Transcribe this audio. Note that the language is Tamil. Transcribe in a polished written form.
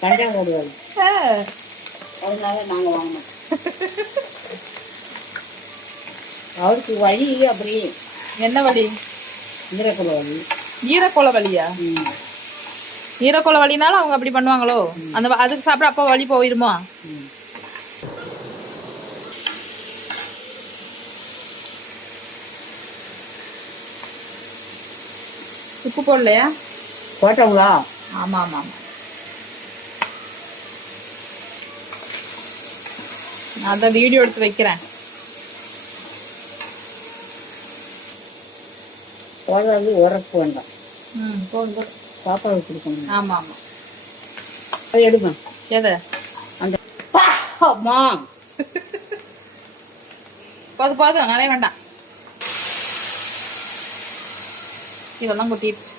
கண்டா ஓடுவாங்க. அதனால நாங்க வாங்கினோம். அவருக்கு வழி அப்படி. என்ன வலி? ஈரக்குல வலி. ஈரக்குல வலியா? ஈரக்குல வலினாலும் அவங்க அப்படி பண்ணுவாங்களோ? அந்த அதுக்கு சாப்பிட அப்போ வலி போயிருமா? உப்பு போடலையா? போட்டோங்களா? ஆமா ஆமா ஆமா. நான் அதான் வீடியோ எடுத்து வைக்கிறேன். போடாது உரப்பு வேண்டாம். போதும். பாப்பாவுக்கு கொடுக்கணும். ஆமா ஆமா. அது எடுங்க. எதை? அந்த அம்மா போதும் போதும், நிறைய வேண்டாம். இதெல்லாம் கொட்டிடுச்சு.